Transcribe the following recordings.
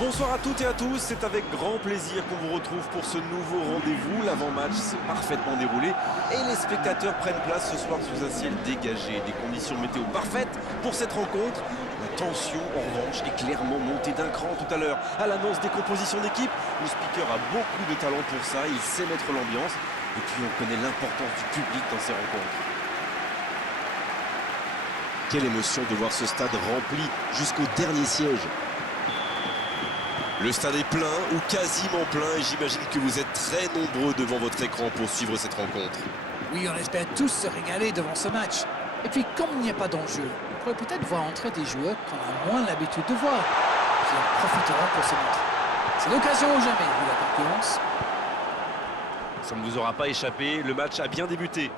Bonsoir à toutes et à tous, c'est avec grand plaisir qu'on vous retrouve pour ce nouveau rendez-vous. L'avant-match s'est parfaitement déroulé et les spectateurs prennent place ce soir sous un ciel dégagé. Des conditions météo parfaites pour cette rencontre. La tension, en revanche, est clairement montée d'un cran tout à l'heure. À l'annonce des compositions d'équipe, le speaker a beaucoup de talent pour ça, il sait mettre l'ambiance. Et puis on connaît l'importance du public dans ces rencontres. Quelle émotion de voir ce stade rempli jusqu'au dernier siège. Le stade est plein ou quasiment plein et j'imagine que vous êtes très nombreux devant votre écran pour suivre cette rencontre. Oui, on espère tous se régaler devant ce match. Et puis, comme il n'y a pas d'enjeu, on pourrait peut-être voir entrer des joueurs qu'on a moins l'habitude de voir, qui en profiteront pour se montrer. C'est l'occasion ou jamais, vu la concurrence. Ça ne vous aura pas échappé, le match a bien débuté.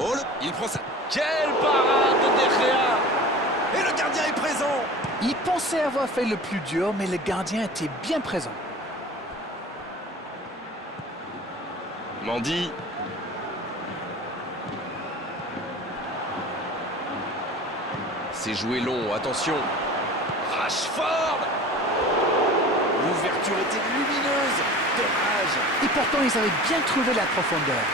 Oh, il prend ça. Quelle parade de De Gea! Et le gardien est présent! Il pensait avoir fait le plus dur, mais le gardien était bien présent. Mendy. C'est joué long, attention. Rashford! L'ouverture était lumineuse. Dommage. Et pourtant, ils avaient bien trouvé la profondeur.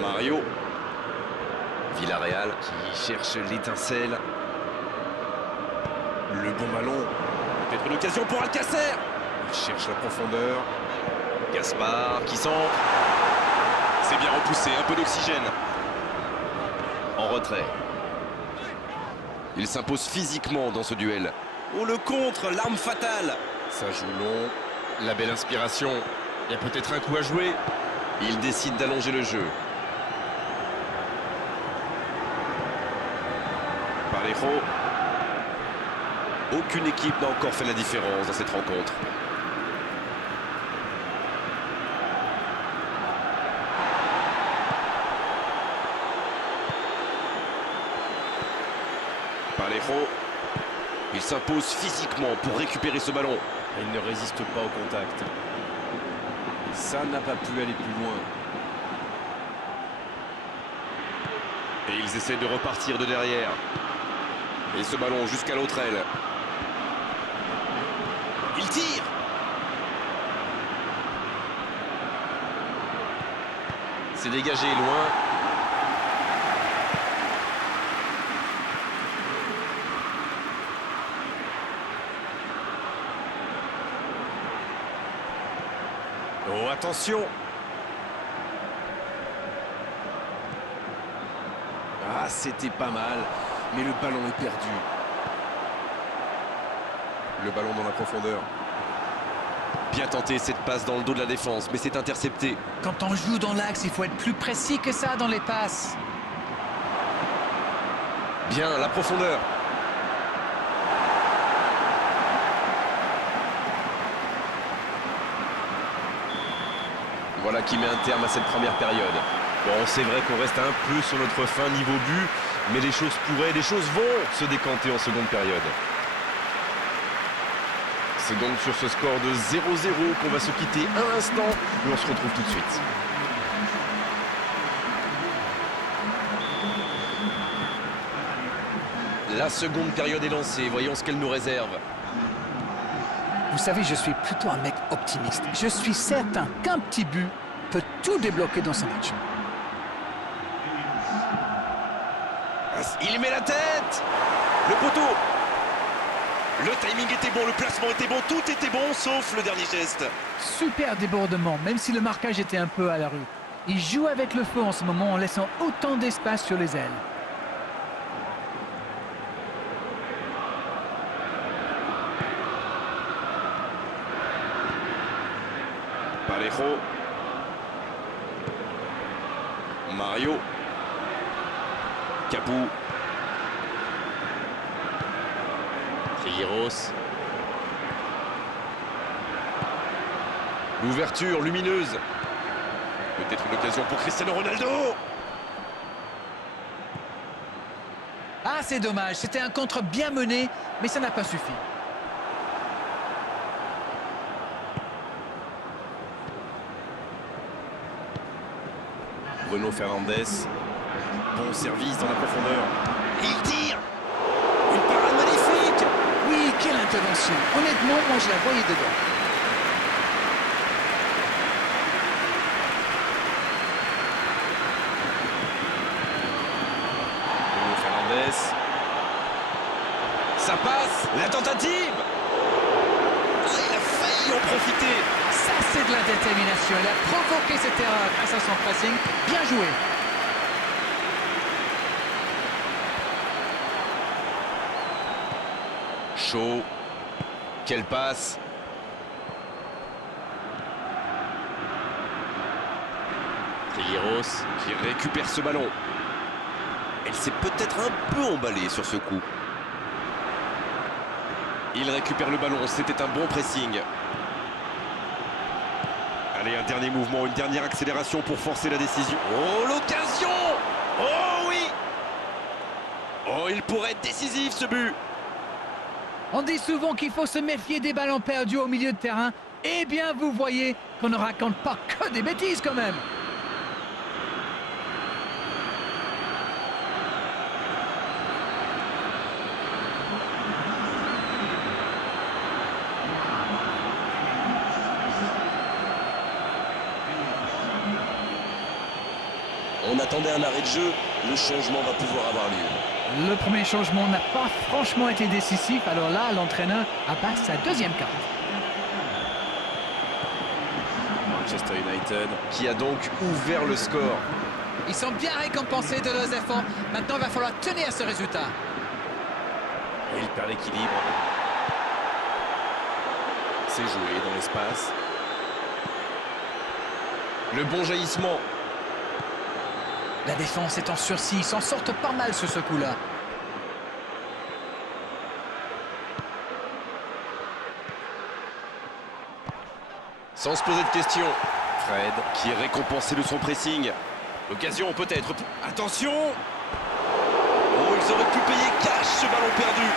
Mario. Villarreal qui cherche l'étincelle. Le bon ballon. Peut-être une occasion pour Alcacer. Il cherche la profondeur. Gaspard qui centre. C'est bien repoussé, un peu d'oxygène. En retrait. Il s'impose physiquement dans ce duel. Oh, le contre, l'arme fatale. Ça joue long. La belle inspiration. Il y a peut-être un coup à jouer. Il décide d'allonger le jeu. Parejo. Aucune équipe n'a encore fait la différence dans cette rencontre. Parejo. Il s'impose physiquement pour récupérer ce ballon. Il ne résiste pas au contact. Ça n'a pas pu aller plus loin. Et ils essaient de repartir de derrière. Et ce ballon jusqu'à l'autre aile. Il tire. C'est dégagé loin. Oh, attention. Ah, c'était pas mal, mais le ballon est perdu. Le ballon dans la profondeur. Bien tenté cette passe dans le dos de la défense, mais c'est intercepté. Quand on joue dans l'axe, il faut être plus précis que ça dans les passes. Bien, la profondeur. Voilà qui met un terme à cette première période. Bon, c'est vrai qu'on reste un peu sur notre fin niveau but, mais les choses vont se décanter en seconde période. C'est donc sur ce score de 0-0 qu'on va se quitter un instant, mais on se retrouve tout de suite. La seconde période est lancée, voyons ce qu'elle nous réserve. Vous savez, je suis plutôt un mec optimiste. Je suis certain qu'un petit but peut tout débloquer dans ce match. Il met la tête. Le poteau. Le timing était bon, le placement était bon, tout était bon, sauf le dernier geste. Super débordement, même si le marquage était un peu à la rue. Il joue avec le feu en ce moment en laissant autant d'espace sur les ailes. Parejo. Mario. Capou. Trigueros. L'ouverture lumineuse. Peut-être une occasion pour Cristiano Ronaldo. Ah, c'est dommage. C'était un contre bien mené, mais ça n'a pas suffi. Bruno Fernandes. Bon service dans la profondeur. Et il tire. Une parade magnifique. Oui, quelle intervention. Honnêtement, moi je la voyais dedans. Bruno Fernandes. Ça passe. La tentative. Ah, il a failli en profiter. Ça, c'est de la détermination. Il a provoqué cette erreur grâce à son pressing. Bien joué. Chaud. Quelle passe. Trigueros qui récupère ce ballon. Elle s'est peut-être un peu emballée sur ce coup. Il récupère le ballon, c'était un bon pressing. Allez, un dernier mouvement, une dernière accélération pour forcer la décision. Oh, l'occasion! Oh oui! Oh, il pourrait être décisif ce but! On dit souvent qu'il faut se méfier des ballons perdus au milieu de terrain. Eh bien, vous voyez qu'on ne raconte pas que des bêtises quand même. On attendait un arrêt de jeu, le changement va pouvoir avoir lieu. Le premier changement n'a pas franchement été décisif. Alors là, l'entraîneur abat sa deuxième carte. Manchester United qui a donc ouvert le score. Ils sont bien récompensés de leurs efforts. Maintenant, il va falloir tenir ce résultat. Et il perd l'équilibre. C'est joué dans l'espace. Le bon jaillissement. La défense est en sursis. Ils s'en sortent pas mal sur ce coup-là. Sans se poser de questions. Fred qui est récompensé de son pressing. L'occasion peut-être. Attention! Oh, ils auraient pu payer cash ce ballon perdu.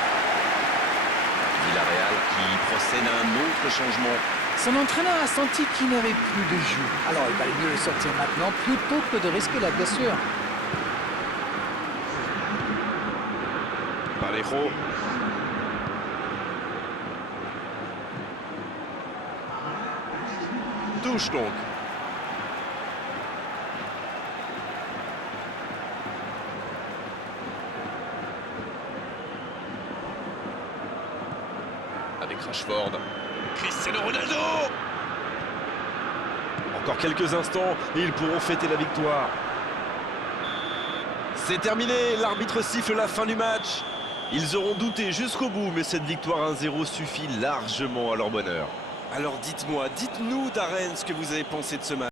Villarreal qui procède à un autre changement. Son entraîneur a senti qu'il n'avait plus de jus. Alors, il valait mieux le sortir maintenant plutôt que de risquer la blessure. Vallejo. Touche donc. Avec Rashford. Cristiano Ronaldo. Encore quelques instants et ils pourront fêter la victoire. C'est terminé, l'arbitre siffle la fin du match. Ils auront douté jusqu'au bout, mais cette victoire 1-0 suffit largement à leur bonheur. Alors dites-moi, dites-nous Darren ce que vous avez pensé de ce match.